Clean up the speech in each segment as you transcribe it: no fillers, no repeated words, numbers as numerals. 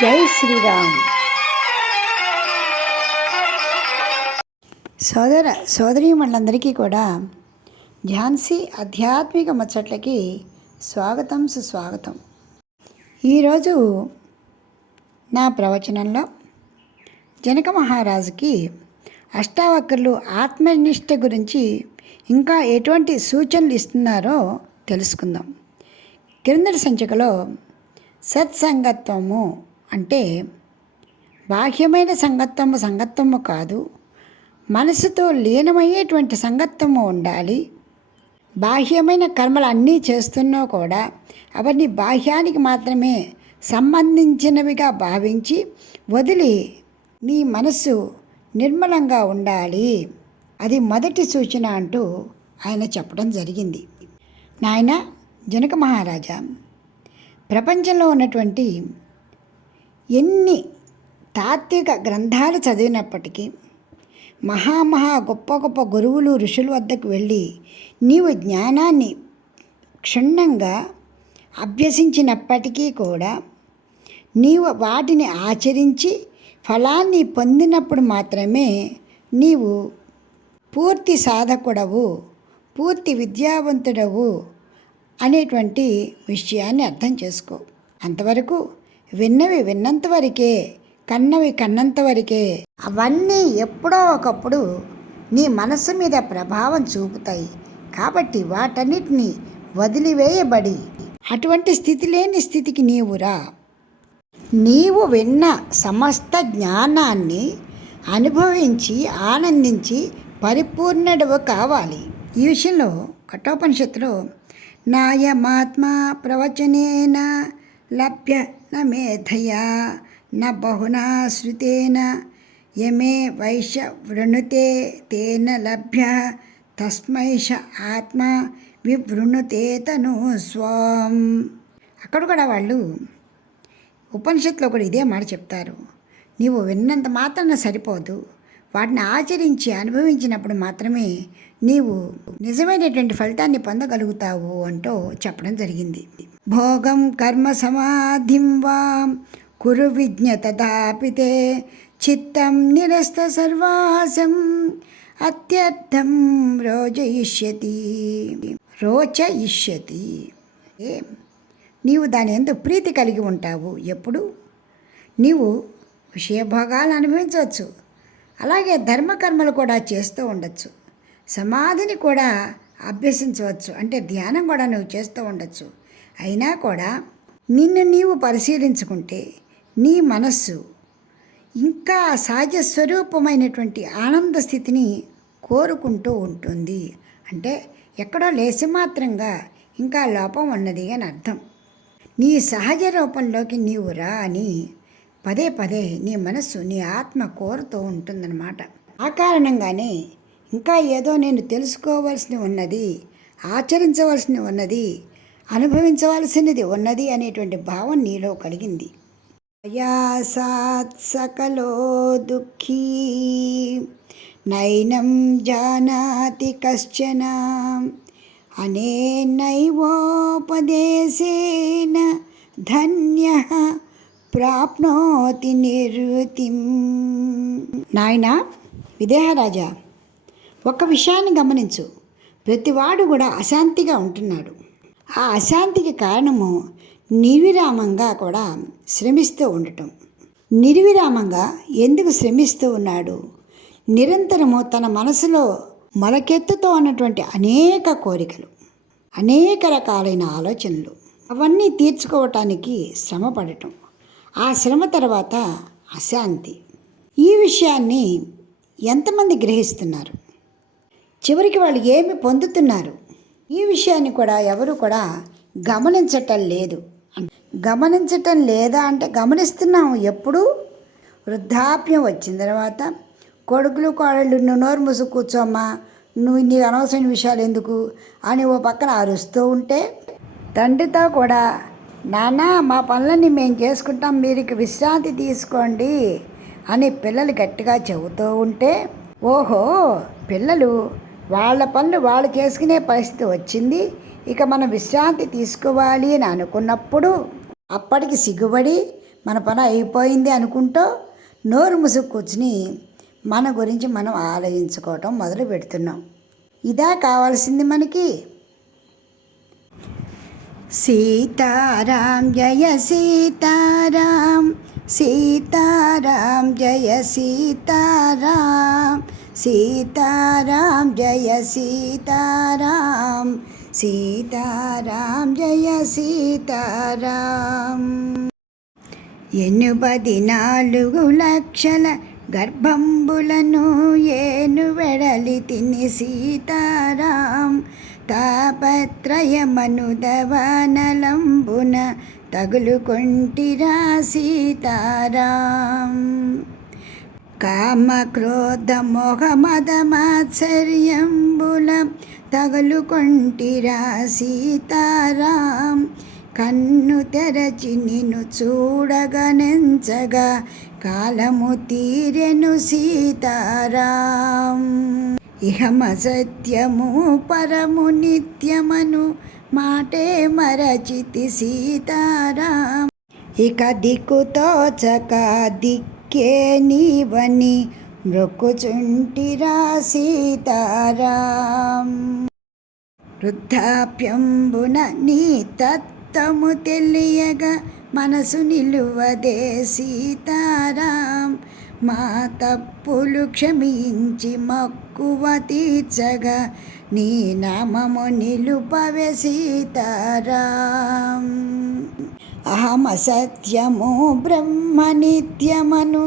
జై శ్రీరామ్. సోదరీమణులందరికీ కూడా ఝాన్సీ ఆధ్యాత్మిక ముచ్చట్లకి స్వాగతం, సుస్వాగతం. ఈరోజు నా ప్రవచనంలో జనక మహారాజుకి అష్టావక్రులు ఆత్మనిష్ట గురించి ఇంకా ఎటువంటి సూచనలు ఇస్తున్నారో తెలుసుకుందాం. క్రిందటి సంచికలో సత్సంగత్వము అంటే బాహ్యమైన సంగత్వము కాదు, మనసుతో లీనమయ్యేటువంటి సంగత్వము ఉండాలి. బాహ్యమైన కర్మలు అన్నీ చేస్తున్నా కూడా అవన్నీ బాహ్యానికి మాత్రమే సంబంధించినవిగా భావించి వదిలి నీ మనస్సు నిర్మలంగా ఉండాలి. అది మొదటి సూచన అంటూ ఆయన చెప్పడం జరిగింది. నాయన జనక మహారాజా, ప్రపంచంలో ఉన్నటువంటి ఎన్ని తాత్విక గ్రంథాలు చదివినప్పటికీ, మహా గొప్ప గొప్ప గురువులు ఋషుల వద్దకు వెళ్ళి నీవు జ్ఞానాన్ని క్షుణ్ణంగా అభ్యసించినప్పటికీ కూడా నీవు వాటిని ఆచరించి ఫలాన్ని పొందినప్పుడు మాత్రమే నీవు పూర్తి సాధకుడవు, పూర్తి విద్యావంతుడవు అనేటువంటి విషయాన్ని అర్థం చేసుకో. అంతవరకు విన్నవి విన్నంతవరకే, కన్నవి కన్నంతవరకే. అవన్నీ ఎప్పుడో ఒకప్పుడు నీ మనస్సు మీద ప్రభావం చూపుతాయి. కాబట్టి వాటన్నిటిని వదిలివేయబడి అటువంటి స్థితి లేని స్థితికి నీవురా. నీవు విన్న సమస్త జ్ఞానాన్ని అనుభవించి ఆనందించి పరిపూర్ణుడవు కావాలి. ఈ విషయంలో కఠోపనిషత్తులో నాయమాత్మా ప్రవచనేన లభ్య న మేధయా న బహునా శృతేన యమే వైశ్య వృణుతే తేన లభ్య తస్మైష ఆత్మ వివృణుతే తను స్వం. అక్కడ కూడా వాళ్ళు ఉపనిషత్తులో కూడా ఇదే మాట చెప్తారు. నీవు విన్నంత మాత్రాన సరిపోదు, వాటిని ఆచరించి అనుభవించినప్పుడు మాత్రమే నీవు నిజమైనటువంటి ఫలితాన్ని పొందగలుగుతావు అంటూ చెప్పడం జరిగింది. భోగం కర్మ సమాధిం వా కురు విజ్ఞత దాపితే చిత్తం నిరస్త సర్వాసం అత్యర్థం రోచయిష్యతి. నీవు దాని ఎందు ప్రీతి కలిగి ఉంటావు. ఎప్పుడు నీవు విషయభోగాలు అనుభవించవచ్చు, అలాగే ధర్మకర్మలు కూడా చేస్తూ ఉండొచ్చు, సమాధిని కూడా అభ్యసించవచ్చు, అంటే ధ్యానం కూడా నువ్వు చేస్తూ ఉండొచ్చు. అయినా కూడా నిన్ను నీవు పరిశీలించుకుంటే నీ మనస్సు ఇంకా సహజ స్వరూపమైనటువంటి ఆనంద స్థితిని కోరుకుంటూ ఉంటుంది. అంటే ఎక్కడో లేసిమాత్రంగా ఇంకా లోపం ఉన్నది అని అర్థం. నీ సహజ రూపంలోకి నీవు రా అని పదే పదే నీ మనస్సు, నీ ఆత్మ కోరుతూ ఉంటుందన్నమాట. ఆ కారణంగానే ఇంకా ఏదో నేను తెలుసుకోవాల్సి ఉన్నది, ఆచరించవలసి ఉన్నది, అనుభవించవలసినది ఉన్నది అనేటువంటి భావం నీలో కలిగింది. అయాసాత్ సకలో దుఃఖీ నైనం జానాతి కశ్చన అనేనైవోపదేశేన ధన్యః ప్రాప్నోతి నివృత్తిం. నాయనా విదేహరాజా, ఒక్క విషయాన్ని గమనించు. ప్రతివాడు కూడా అశాంతిగా ఉంటున్నాడు. ఆ అశాంతికి కారణము నిర్విరామంగా కూడా శ్రమిస్తూ ఉండటం. నిర్విరామంగా ఎందుకు శ్రమిస్తూ ఉన్నాడు? నిరంతరము తన మనసులో మొలకెత్తుతూ ఉన్నటువంటి అనేక కోరికలు, అనేక రకాలైన ఆలోచనలు, అవన్నీ తీర్చుకోవటానికి శ్రమ పడటం. ఆ శ్రమ తర్వాత అశాంతి. ఈ విషయాన్ని ఎంతమంది గ్రహిస్తున్నారు? చివరికి వాళ్ళు ఏమి పొందుతున్నారు? ఈ విషయాన్ని కూడా ఎవరు కూడా గమనించటం లేదు. గమనించటం లేదా అంటే గమనిస్తున్నాము. ఎప్పుడు వృద్ధాప్యం వచ్చిన తర్వాత కొడుకులు కోడళ్ళు నువ్వు నోరు మూసు కూర్చోమ్మా, నువ్వు నీకు అనవసరమైన విషయాలు ఎందుకు అని ఓ పక్కన అరుస్తూ ఉంటే, తండ్రితో కూడా నాన్న మా పనులన్నీ మేము చేసుకుంటాం, మీరు విశ్రాంతి తీసుకోండి అని పిల్లలు గట్టిగా చెబుతూ ఉంటే, ఓహో పిల్లలు వాళ్ళ పనులు వాళ్ళు చేసుకునే పరిస్థితి వచ్చింది, ఇక మనం విశ్రాంతి తీసుకోవాలి అని అనుకున్నప్పుడు అప్పటికి సిగ్గుపడి మన పని అయిపోయింది అనుకుంటూ నోరు ముసుగు కూర్చుని మన గురించి మనం ఆలోచించుకోవటం మొదలు పెడుతున్నాం. ఇదా కావాల్సింది మనకి? సీతారాం జయ సీతారాం, సీతారాం జయ సీతారాం, సీతారాం జయ సీతారాం, సీతారాం జయ సీతారాం. 84 లక్షల గర్భంబులను ఏను వెడలి తిని సీతారాం, తాపత్రయమనుదవనలంబున తగులుకొంటిరా సీతారాం. కామ క్రోధ మోహ మద మాత్సర్యంబుల తగులుకొంటిరా సీతారాం, కన్ను తెరచి నిన్ను చూడగనెంచగా కాలము తీరెను సీతారాం. ఇహమ సత్యము పరము నిత్యమను మాటే మరచితి సీతారాం, ఇక దిక్కుతోచక దిక్కే నీవని మ్రొక్కుచుంటిరా సీతారాం. వృద్ధాప్యంబున నీ తత్వము తెలియగా మనసు నిలువదే సీతారాం, మా తప్పులు క్షమించి మక్కువ తీర్చగా నీ నామము నిలుపవే సీతారాం. అహమ సత్యము బ్రహ్మ నిత్యమను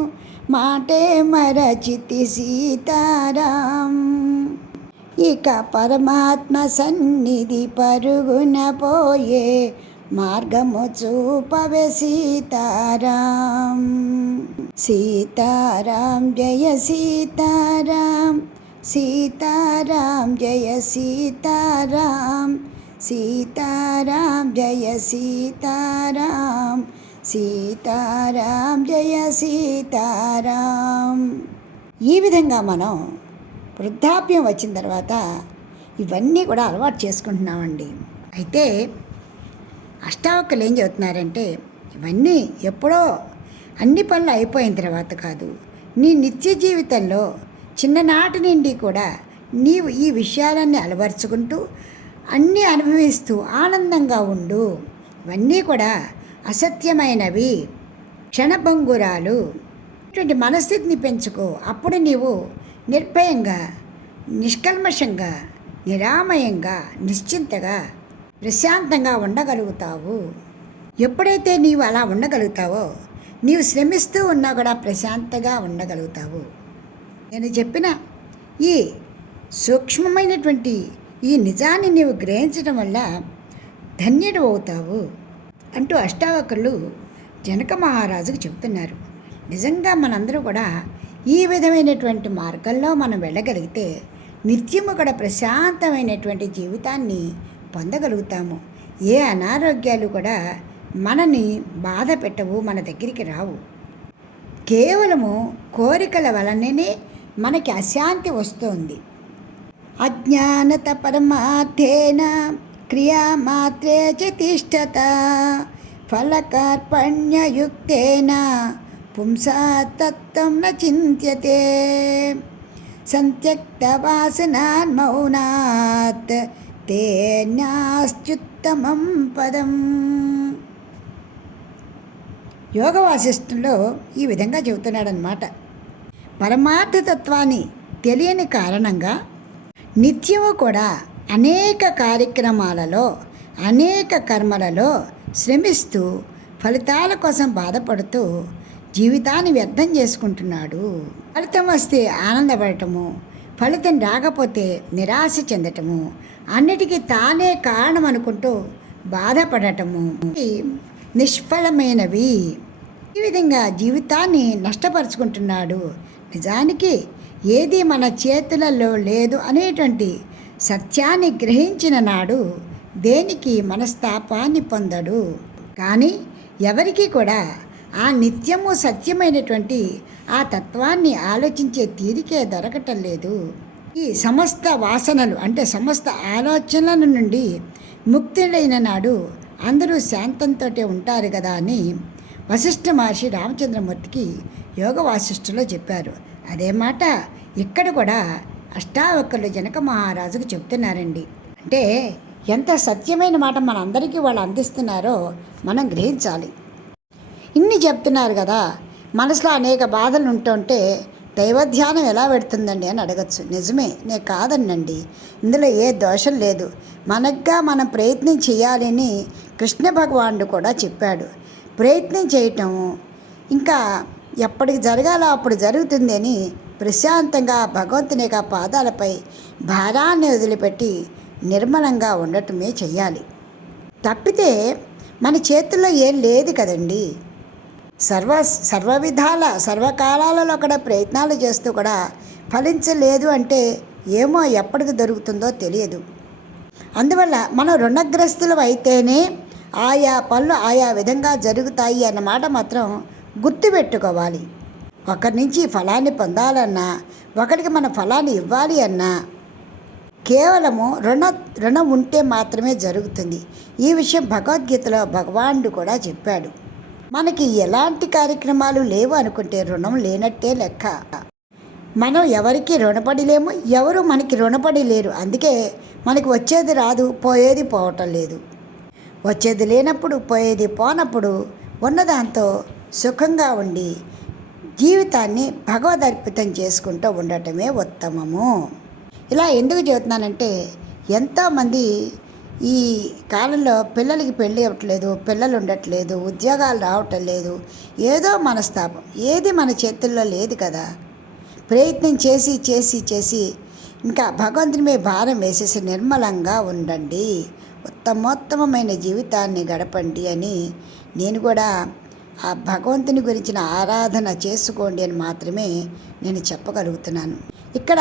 మాటే మరచితి సీతారాం, ఇక పరమాత్మ సన్నిధి పరుగున పోయే మార్గము చూపవే సీతారాం. సీతారాం జయ సీతారాం, సీతారాం జయ సీతారాం, సీతారాం జయ సీతారాం, సీతారాం జయ సీతారాం. ఈ విధంగా మనం వృద్ధాప్యం వచ్చిన తర్వాత ఇవన్నీ కూడా అలవాటు చేసుకుంటున్నామండి. అయితే అష్టావక్రులు ఏం చెబుతున్నారంటే, ఇవన్నీ ఎప్పుడో అన్ని పనులు అయిపోయిన తర్వాత కాదు, నీ నిత్య జీవితంలో చిన్ననాటి నుండి కూడా నీవు ఈ విషయాలన్నీ అలవరుచుకుంటూ అన్నీ అనుభవిస్తూ ఆనందంగా ఉండు. ఇవన్నీ కూడా అసత్యమైనవి, క్షణభంగురాలు. ఇటువంటి మనస్థితిని పెంచుకో. అప్పుడు నీవు నిర్భయంగా, నిష్కల్మషంగా, నిరామయంగా, నిశ్చింతగా, ప్రశాంతంగా ఉండగలుగుతావు. ఎప్పుడైతే నీవు అలా ఉండగలుగుతావో నీవు శ్రమిస్తూ ఉన్నా కూడా ప్రశాంతంగా ఉండగలుగుతావు. నేను చెప్పిన ఈ సూక్ష్మమైనటువంటి ఈ నిజాన్ని నీవు గ్రహించడం వల్ల ధన్యుడు అవుతావు అంటూ అష్టావక్రులు జనక మహారాజుకు చెబుతున్నారు. నిజంగా మనందరూ కూడా ఈ విధమైనటువంటి మార్గంలో మనం వెళ్ళగలిగితే నిత్యము కూడా ప్రశాంతమైనటువంటి జీవితాన్ని పొందగలుగుతాము. ఏ అనారోగ్యాలు కూడా మనని బాధ పెట్టవు, మన దగ్గరికి రావు. కేవలము కోరికల వలననే మనకి అశాంతి వస్తుంది. అజ్ఞానత పరమార్థేన క్రియామాత్రే చ తిష్టత, ఫలకార్పణ్యయుక్తేన పుంసా తత్వం న చింత్యతే, సంత్యక్తవాసనాన్ మౌనాత్ తేన్యాస్త్యుత్తమం పదం. యోగ వాసిష్ఠంలో ఈ విధంగా చెబుతున్నాడనమాట. పరమార్థతత్వాన్ని తెలియని కారణంగా నిత్యము కూడా అనేక కార్యక్రమాలలో, అనేక కర్మలలో శ్రమిస్తూ ఫలితాల కోసం బాధపడుతూ జీవితాన్ని వ్యర్థం చేసుకుంటున్నాడు. ఫలితం వస్తే ఆనందపడటము, ఫలితం రాకపోతే నిరాశ చెందటము, అన్నిటికీ తానే కారణం అనుకుంటూ బాధపడటము నిష్ఫలమైనవి. ఈ విధంగా జీవితాన్ని నష్టపరుచుకుంటున్నాడు. నిజానికి ఏది మన చేతులలో లేదు అనేటువంటి సత్యాన్ని గ్రహించిన నాడు దేనికి మనస్తాపాన్ని పొందడు. కానీ ఎవరికి కూడా ఆ నిత్యము సత్యమైనటువంటి ఆ తత్వాన్ని ఆలోచించే తీరికే దొరకటం లేదు. ఈ సమస్త వాసనలు అంటే సమస్త ఆలోచనల నుండి ముక్తుడైన నాడు అందరూ శాంతంతో ఉంటారు కదా అని వశిష్ఠ మహర్షి రామచంద్రమూర్తికి యోగ వాసిష్ఠులో చెప్పారు. అదే మాట ఇక్కడ కూడా అష్టావక్రులు జనక మహారాజుకు చెప్తున్నారండి. అంటే ఎంత సత్యమైన మాట మనందరికీ వాళ్ళు అందిస్తున్నారో మనం గ్రహించాలి. ఇన్ని చెప్తున్నారు కదా, మనసులో అనేక బాధలు ఉంటుంటే దైవధ్యానం ఎలా పెడుతుందండి అని అడగచ్చు. నిజమే, నేను కాదనండి, ఇందులో ఏ దోషం లేదు. మనగ్గా మనం ప్రయత్నం చేయాలని కృష్ణ భగవానుడు కూడా చెప్పాడు. ప్రయత్నం చేయటం ఇంకా ఎప్పటికి జరగాలో అప్పుడు జరుగుతుంది అని ప్రశాంతంగా భగవంతుని యొక్క పాదాలపై భారాన్ని వదిలిపెట్టి నిర్మలంగా ఉండటమే చెయ్యాలి. తప్పితే మన చేతుల్లో ఏం లేదు కదండి. సర్వవిధాల సర్వకాలాలలో కూడా ప్రయత్నాలు చేస్తూ కూడా ఫలించలేదు అంటే ఏమో ఎప్పటికి దొరుకుతుందో తెలియదు. అందువల్ల మనం రుణగ్రస్తులు అయితేనే ఆయా పనులు ఆయా విధంగా జరుగుతాయి అన్నమాట మాత్రం గుర్తుపెట్టుకోవాలి. ఒకరి నుంచి ఫలాన్ని పొందాలన్నా, ఒకరికి మన ఫలాన్ని ఇవ్వాలి అన్నా కేవలము రుణం ఉంటే మాత్రమే జరుగుతుంది. ఈ విషయం భగవద్గీతలో భగవానుడు కూడా చెప్పాడు. మనకి ఎలాంటి కార్యక్రమాలు లేవు అనుకుంటే రుణం లేనట్టే లెక్క. మనం ఎవరికి రుణపడి లేము, ఎవరు మనకి రుణపడి లేరు. అందుకే మనకి వచ్చేది రాదు, పోయేది పోవటం లేదు. వచ్చేది లేనప్పుడు, పోయేది పోనప్పుడు ఉన్నదాంతో సుఖంగా ఉండి జీవితాన్ని భగవదర్పితం చేసుకుంటూ ఉండటమే ఉత్తమము. ఇలా ఎందుకు చెబుతున్నానంటే ఎంతోమంది ఈ కాలంలో పిల్లలకి పెళ్ళి అవ్వట్లేదు, పిల్లలు ఉండట్లేదు, ఉద్యోగాలు రావటం లేదు, ఏదో మనస్తాపం. ఏది మన చేతుల్లో లేదు కదా. ప్రయత్నం చేసి చేసి చేసి ఇంకా భగవంతుని మీద భారం వేసేసి నిర్మలంగా ఉండండి, ఉత్తమోత్తమమైన జీవితాన్ని గడపండి అని నేను కూడా ఆ భగవంతుని గురించిన ఆరాధన చేసుకోండి అని మాత్రమే నేను చెప్పగలుగుతున్నాను. ఇక్కడ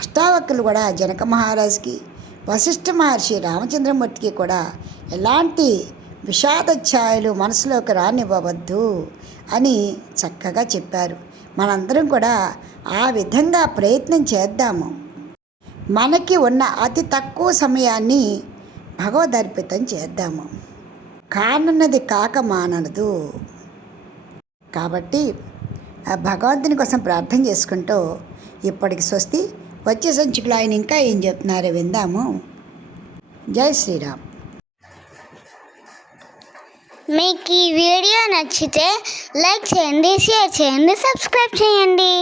అష్టావక్రులు కూడా జనక మహారాజుకి, వశిష్ఠ మహర్షి రామచంద్రమూర్తికి కూడా ఎలాంటి విషాద ఛాయలు మనసులోకి రానివ్వవద్దు అని చక్కగా చెప్పారు. మనందరం కూడా ఆ విధంగా ప్రయత్నం చేద్దాము. మనకి ఉన్న అతి తక్కువ సమయాన్ని భగవదర్పితం చేద్దాము. కానున్నది కాక మానదు. కాబట్టి ఆ భగవంతుని కోసం ప్రార్థన చేసుకుంటూ ఇప్పటికి స్వస్తి. వచ్చే సంచికలో ఆయన ఇంకా ఏం చెప్తున్నారో విందాము. జై శ్రీరామ్. మీకు ఈ వీడియో నచ్చితే లైక్ చేయండి, షేర్ చేయండి, సబ్స్క్రైబ్ చేయండి.